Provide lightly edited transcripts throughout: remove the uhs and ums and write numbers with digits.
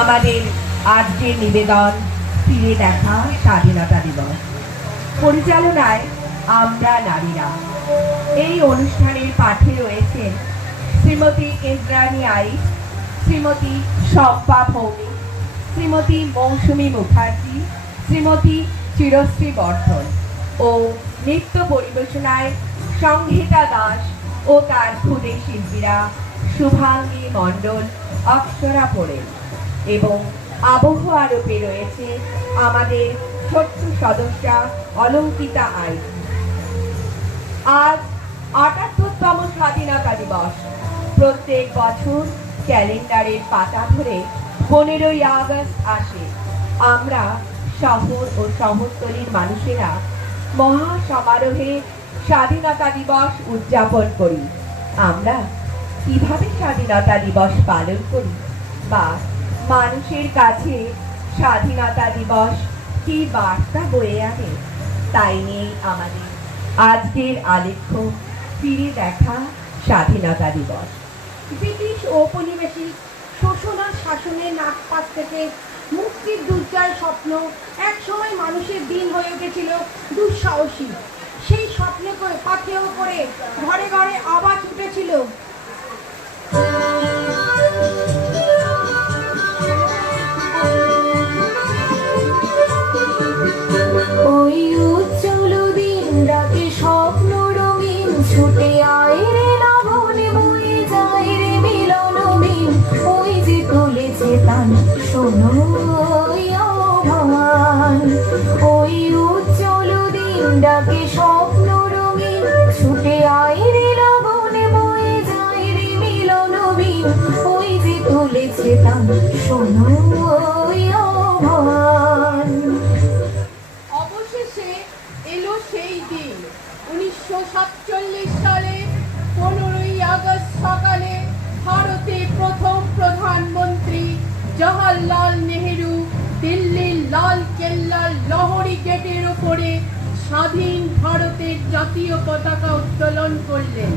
আমাদের আজকের নিবেদন ফিরে দেখা স্বাধীনতা দিবস পরিচালনায় আমরা নারীরা। এই অনুষ্ঠানের পাঠে রয়েছেন শ্রীমতী ইন্দ্রাণী আইচ, শ্রীমতী শম্পা ভৌমিক, শ্রীমতী মৌসুমী মুখার্জি, শ্রীমতী চিরশ্রী বর্ধন ও নৃত্য পরিবেশনায় সংহিতা দাস ও তার খুদে শিল্পীরা শুভাঙ্গী মণ্ডল, অক্ষরা পোড়েল এবং আবহ আরোপে রয়েছে আমাদের ছোট্ট সদস্যা অলঙ্কিতা আইচ। আজ ৭৮তম স্বাধীনতা দিবস। প্রত্যেক বছর ক্যালেন্ডারের পাতা ধরে ১৫ই আগস্ট আসে। আমরা শহর ও শহরতলির মানুষেরা মহা সমারোহে স্বাধীনতা দিবস উদযাপন করি। আমরা কিভাবে স্বাধীনতা দিবস পালন করি বা মানুষের কাছে স্বাধীনতা দিবস কি বার্তা বয়ে আনে, তাই নিয়েই আমাদের আজকের আলেখ্য ফিরে দেখা স্বাধীনতা দিবস। ব্রিটিশ ঔপনিবেশিক শোষণ আর শাসনের নাগপাশ থেকে মুক্তির দুর্জয় স্বপ্ন একসময় মানুষের দিন হয়ে উঠেছিল দুঃসাহসী। সেই স্বপ্নে পাথেয় করে ঘরে ঘরে আওয়াজ উঠেছিল, ওই উজ্জ্বল দিন রাতে স্বপ্ন রঙিন, ছুটে আয় রে লাবণে বয়ে যায় রে মিলন বিন, ওই যে তুলেছে তান শোনো আহ্বান। ওই উজ্জ্বল দিন ডাকে স্বপ্ন রঙিন, ছুটে আয় রে লাবণে বয়ে যায় রে মিলন বিন, ওই যে তুলেছে তান শোনো আহ্বান। অবশেষে এলো সেই দিন। ১৯৪৭ সালে ১৫ই আগস্ট সকালে ভারতের প্রথম প্রধানমন্ত্রী জওহরলাল নেহেরু দিল্লির লাল কেল্লার লহরী গেটের ওপরে স্বাধীন ভারতের জাতীয় পতাকা উত্তোলন করলেন।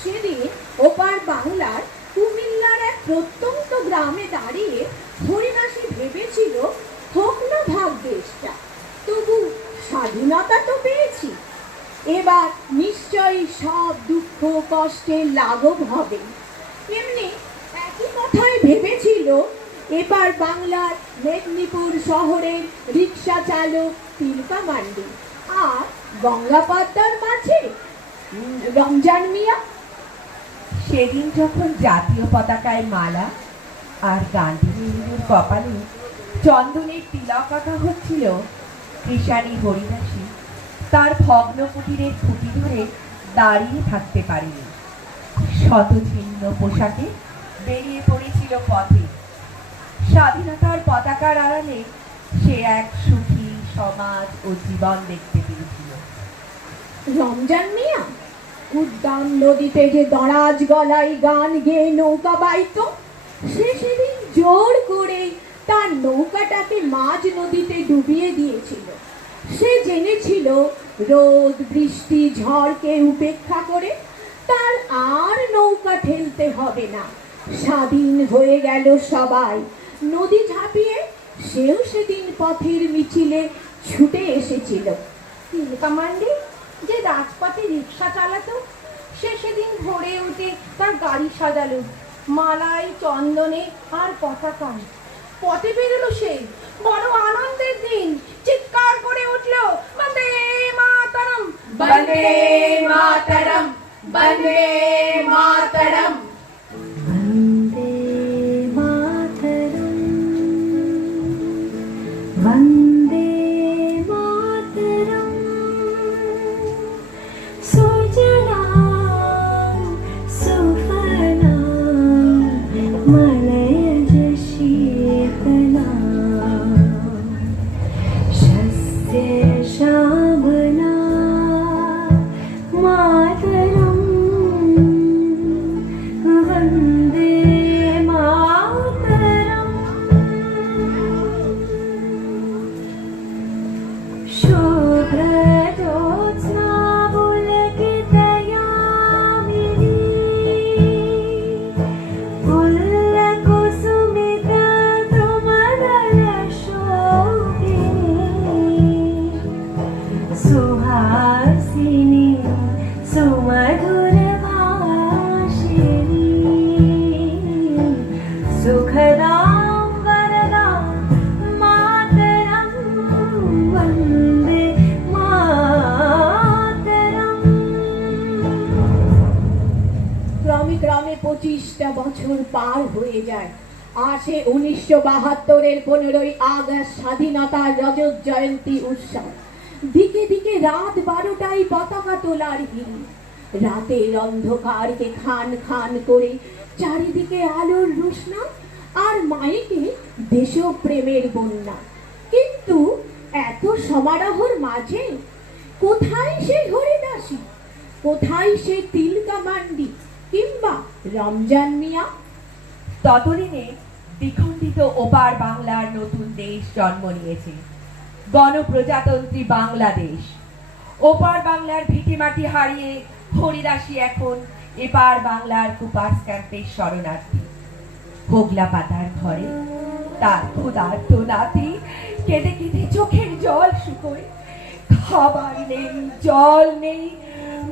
সেদিন ওপার বাংলার কুমিল্লার এক প্রত্যন্ত গ্রামে দাঁড়িয়ে হরিদাসী ভেবেছিল, হোক না ভাগ দেশটা, তবু স্বাধীনতা তো পেয়েছি, এবার নিশ্চয়ই সব দুঃখ কষ্টের লাঘব হবে। এমনি একই কথায় ভেবেছিল এবার বাংলার মেদিনীপুর শহরের রিক্সা চালক তিলকা মান্ডি আর গঙ্গাপদ্মার মাঝে রমজান মিয়া। সেদিন যখন জাতীয় পতাকায় মালা আর গান্ধী নেহরুর কপালে চন্দনের তিলক আঁকা হচ্ছিল, কৃষাণী হরিদাসী তার ভগ্ন কুটিরের খুঁটি ধরে দাঁড়িয়ে থাকতে পারেনি। শতছিন্ন পোশাকে বেরিয়ে পড়েছিল পথে। স্বাধীনতার পতাকার আড়ালে সে এক সুখী সমাজ ও জীবন দেখতে পেরেছিল। রমজান মিয়া উদ্যান নদীতে যে দরাজ গলায় গান গেয়ে নৌকা বাইত, সে সেদিন জোর করে তার নৌকাটাকে মাঝ নদীতে ডুবিয়ে দিয়েছিল। সে জেনেছিল রোদ বৃষ্টি ঝড়কে উপেক্ষা করে তার আর নৌকা ঠেলতে হবে না। স্বাধীন হয়ে গেল সবাই। নদী ঝাঁপিয়ে সেও সেদিন পথের মিছিলে ছুটে এসেছিল। তিলকা মান্ডি যে রাজপথে রিক্সা চালাতো, সে সেদিন ভোরে উঠে তার গাড়ি সাজালো মালায় চন্দনে আর পতাকায়। পথে বেরোলো সে, বড় আনন্দের দিন। চিৎকার করে উঠলো, বন্দে মাতরম, বন্দে মাতরম, বন্দে মাতরম। বন্দে মাতরম, বন্দে মাতরম, সুজলাং সুফলাং মলয়জ শীতলাং, শস্য শ্যামলা মাতরম, वन्दे मातरम्। शुभ्रज्योत्स्ना पुलकितयामिनी, पुलकित হয়ে যায়। আসে 1972-এর 15ই আগস্ট, স্বাধীনতার রজত জয়ন্তী উৎসব। দিকে দিকে রাত 12টায় পতাকা তোলার হিড়ি। রাতের অন্ধকারকে খান খান করে চারিদিকে আলোর রোশনা আর মাইকে দেশপ্রেমের বন্যা। কিন্তু এত সমারোহর মাঝে কোথায় সেই হরিদাসী, কোথায় সেই তিলকা মান্ডি কিংবা রমজান মিয়া? ততদিনে দ্বিখণ্ডিত ওপার বাংলার নতুন দেশ জন্ম নিয়েছে, গণপ্রজাতন্ত্রী বাংলাদেশ। ওপার বাংলার ভিটেমাটি হারিয়ে হরিদাসী এখন এপার বাংলার কুপার্স ক্যাম্পের শরণার্থী। হোগলা পাতার ঘরে তার ক্ষুধার্ত নাতি কেঁদে কেঁদে চোখের জল শুকোয়। খাবার নেই, জল নেই,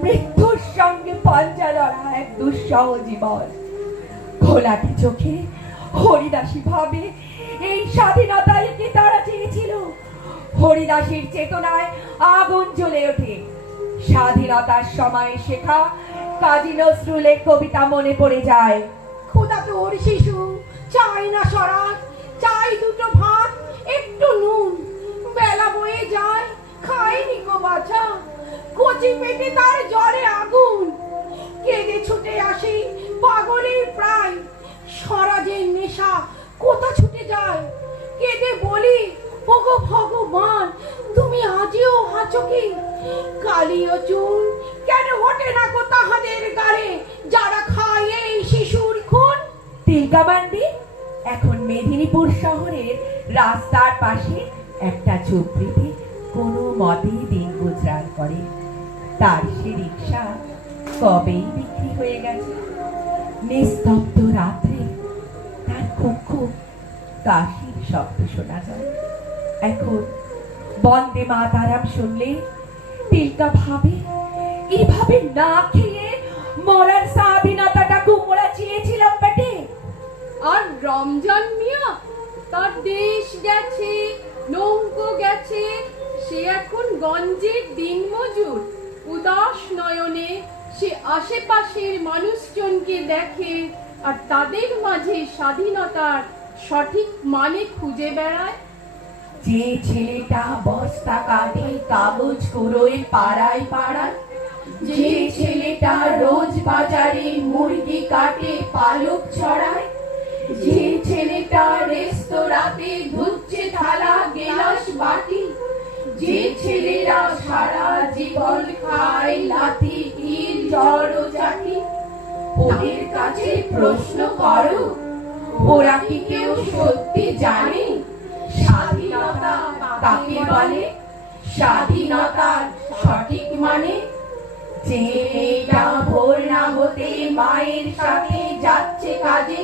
মৃত্যুর সঙ্গে পাঞ্জা লড়া এক দুঃসহ জীবন। ঘোলাটে চোখে হরিদাসী ভাবে এই স্বাধীনতায় কি তারা চেয়েছিল। হরিদাসীর চেতনায় আগুন জ্বলে ওঠে। স্বাধীনতার সময় শেখা কাজী নজরুলের কবিতা মনে পড়ে যায়। ক্ষুধাতুর শিশু চাই না সরাত, চাই দুটো ভাত, একটু নুন। বেলা বয়ে যায়, খায়নি গো বাছা, কচি পেটে তার জ্বরে আগুন। কেঁদে ছুটে আসে পাগলের প্রায়, স্বরাজের নেশা কোথা ছুটে যায়। কেঁদে বলি, ওগো ভগবান, তুমি আজিও আছো কি? কালিও চুল কেন ওঠে না গো তাহাদের গালে, যারা খায় এই শিশুর খুন? তিলকা মান্ডি এখন মেদিনীপুর শহরের রাস্তার পাশে একটা ঝুপড়িতে কোনো মতে দিন গুজরান করে। তার সে রিক্সা কবেই বিক্রি হয়ে গেছে। নিস্তব্ধ রাত্রে তার খুব খুব কাশির শব্দ শোনা যায়। এখন বন্দে মাতারাম শুনলে তিলকা ভাবে, এভাবে না খেয়ে মরার স্বাধীনতাটা কুমড়া চেয়েছিলাম পেটে। আর রমজান মিয়া, তার দেশ গেছে, নৌকো গেছে, সে এখন গঞ্জের দিনমজুর। উদাস নয়নে সে আশেপাশের মানুষজনকে দেখে আর তাদের মাঝে স্বাধীনতার সঠিক মানে খুঁজে বেড়ায়। যে ছেলেটা বস্তা কাটে কাগজ কুড়োয় পাড়ায় পাড়ায়, যে ছেলেটা রোজ বাজারে মুরগি কাটে পালক ছড়ায়, যে ছেলেটা রেস্তোরাঁতে ধুচ্ছে থালা গেলাস বাটি, যে ছেলেরা সারা জীবন খায় লাথি ইট জড় জাতি, ওদের কাছে প্রশ্ন করো, ওরা কি কেউ সত্যি জানে স্বাধীনতা কাকে বলে? স্বাধীনতার সঠিক মানে? যে মেয়েটা ভোর না হতে মায়ের সাথে যাচ্ছে কাজে,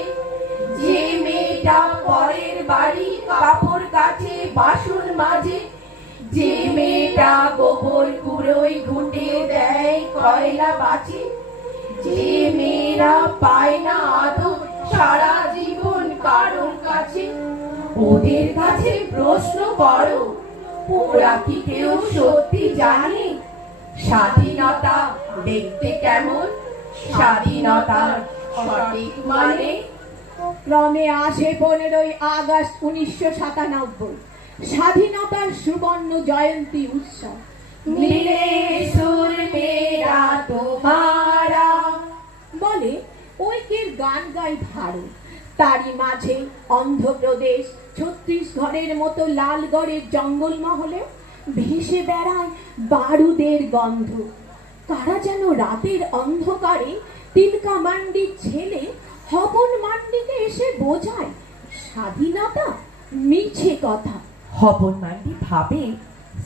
যে মেয়েটা পরের বাড়ি কাপড় কাচে বাসন মাজে, যে মেয়েটা গোবর কুড়োয় ঘুটে দেয় কয়লা বাঁচে, যে মেয়েরা পায় না আদর সারা জীবন কারোর কাছে, ওদের কাছে প্রশ্ন করো, ওরা কি কেউ সত্যি জানে স্বাধীনতা দেখতে কেমন? স্বাধীনতার সঠিক মানে? ক্রমে আসে 15ই আগস্ট 1997, স্বাধীনতার সুবর্ণ জয়ন্তী উৎসব। মিলে সুর মেরা তোমারা বলে ঐক্যের গান গাই ভারত। তারই মাঝে অন্ধ্রপ্রদেশ, ছত্তিশগড়ের মতো লালগড়ের জঙ্গলমহলে ভেসে বেড়ায় বারুদের গন্ধ। কারা যেন রাতের অন্ধকারে তিলকা মান্ডির ছেলে হবন মান্ডিকে এসে বোঝায় স্বাধীনতা মিছে কথা। হবন মান্ডি ভাবে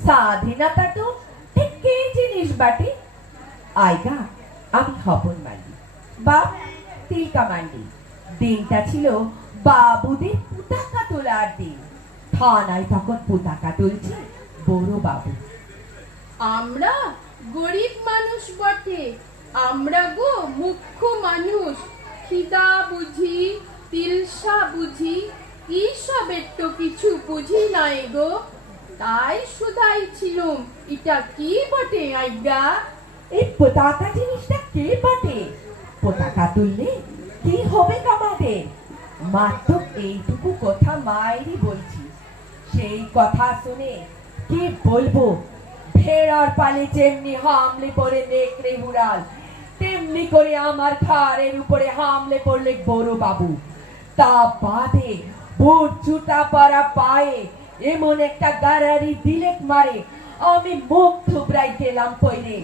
স্বাধীনতা তো ঠিক কি জিনিস বাটে। আইগা আমি হবন মান্ডি বা তিলকা মান্ডি। দিনটা ছিল বাবুদের পতাকা তোলার দিন। থানায় তখন পতাকা তুলছে বড় বাবু। আমরা গরিব মানুষ বটে, আমরা গো মুখ্য মানুষ। খিদা বুঝি, তিলসা বুঝি, এইসবের তো কিছু বুঝি নাই গো। তাই শুধাই ছিলুম, এটা কি বটে আজ্ঞা? এই পতাকা জিনিসটা কে বটে? পতাকা তুললে কি হবে আমাদের? মাত্র এইটুকু কথা মায়েরই বলছি, সেই কথা শুনে কি বলবো, ভেড়ার পালে যেমনি হামলে পড়ে নেকড়ে হুড়াল, তেমনি করে আমার ঘাড়ের উপরে হামলে পড়লে বড় বাবু। তা বাদে বুট জুতা পরা পায়ে এমন একটা গারারি দিলেক মারে, আমি মুখ থুবড়াই গেলাম কইরে।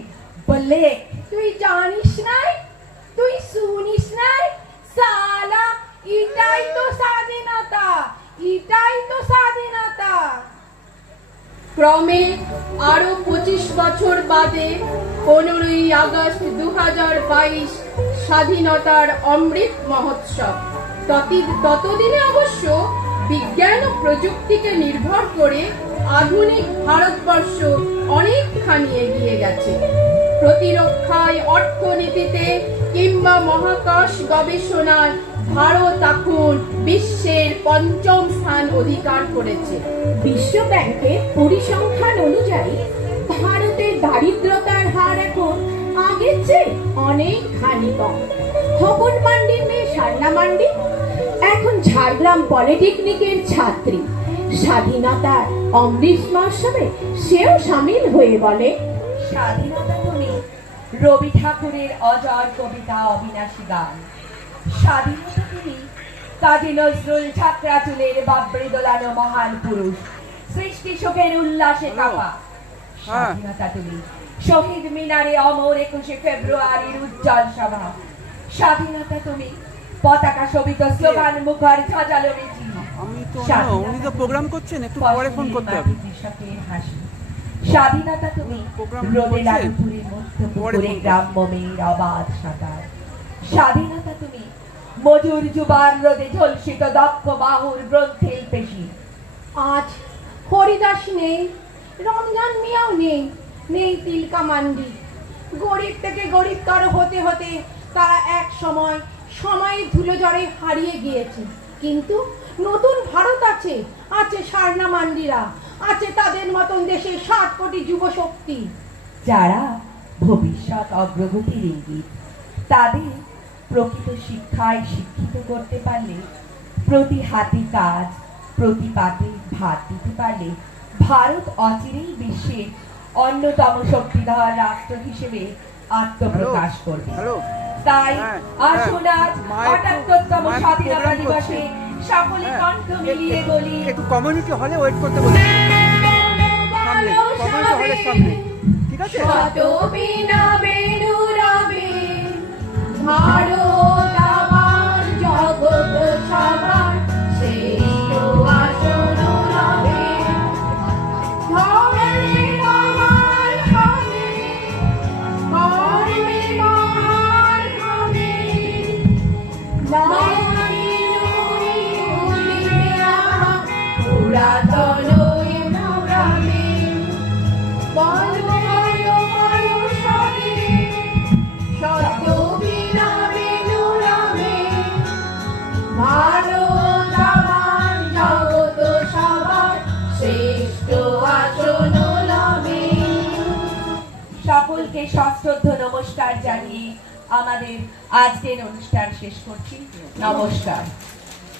বললে, তুই জানিস নাই, তুই শুনিস নাই, সালা এটাই তো স্বাধীনতা, এটাই তো স্বাধীনতা। ক্রমে আরো 25 বছর বাদে 15ই আগস্ট 2022 স্বাধীনতার অমৃত মহোৎসব। ততদিনে অবশ্য বিজ্ঞান ও প্রযুক্তিকে নির্ভর করে আধুনিক ভারতবর্ষ অনেকখানি এগিয়ে গেছে। প্রতিরক্ষায়, অর্থনীতিতে কিংবা মহাকাশ গবেষণায় ভারত এখন বিশ্বের 5ম স্থান অধিকার করেছে। বিশ্ব ব্যাংকের পরিসংখ্যান অনুযায়ী ভারতের দারিদ্রতার হার এখন আগের চেয়ে অনেকখানি কম। খবর মান্ডির মেয়ে সান্না মান্ডি এখন ঝাড়গ্রাম পলিটেকনিকের ছাত্রী। স্বাধীনতার অমৃত মহোৎসবে সেও সামিল হয়ে বলে, স্বাধীনতা তুমি রবি ঠাকুরের অজর কবিতা অবিনাশী গান। স্বাধীনতা তুমি কাজী নজরুল ছাত্রা চুলের বাবরি দোলানো মহান পুরুষ, সৃষ্টি শোকের উল্লাসে কাপা। স্বাধীনতা তুমি শহীদ মিনারে অমর 21শে ফেব্রুয়ারির উজ্জ্বল সভা। স্বাধীনতা তুমি পতাকা শোভিত স্লোগান মুখর ঝাঁঝালো মিছিল। উনি তো প্রোগ্রাম করছেন, একটু পরে ফোন করতে হবে। কৃষকের হাসি। স্বাধীনতা তুমি রোদে লালপুরের মধ্যে পুকুরে গ্রাম্য মেয়ের অবাধ সাঁতার। স্বাধীনতা তুমি মজুর যুবার রোদে ঝলসিত দক্ষ বাহুর গ্রন্থিল পেশি। আজ হরিদাস নেই, রমজান মিয়াও নেই, নেই তিলকা মান্ডি। গরিব থেকে গরিবতর হতে হতে তারা এক সময় সময়ের ধুলোঝড়ে হারিয়ে গিয়েছে। কিন্তু নতুন ভারত আছে, আছে সারনা মান্ডিরা, আছে তাদের মতন দেশে 60 কোটি যুব শক্তি, যারা ভবিষ্যৎ অগ্রগতির ইঙ্গিত। তাদের প্রকৃত শিক্ষায় শিক্ষিত করতে পারলে, প্রতি হাতে কাজ, প্রতি পাতে ভাত দিতে পারলে ভারত অচিরেই বিশ্বের অন্যতম শক্তিধর রাষ্ট্র হিসেবে আত্মপ্রকাশ করবে। তাই আসুন আজ ৭৮তম স্বাধীনতা দিবসে সকলে কণ্ঠ মিলিয়ে বলি, একটু কমিউনিটি হলে ওয়েট করতে বলি, সামনে কমিউনিটি হলের সামনে, ঠিক আছে? শত বিনা বেনু রবে ভারত আমার জগৎ সবার শ্রেষ্ঠ আসন রবে। ধর্মে মহান হবে, কর্মে মহান হবে, নারী নুরি উলিবে আমার পুরাতন গ্রামে। সকলকে সশ্রদ্ধ নমস্কার জানিয়ে আমাদের আজকের অনুষ্ঠান শেষ করছি। নমস্কার।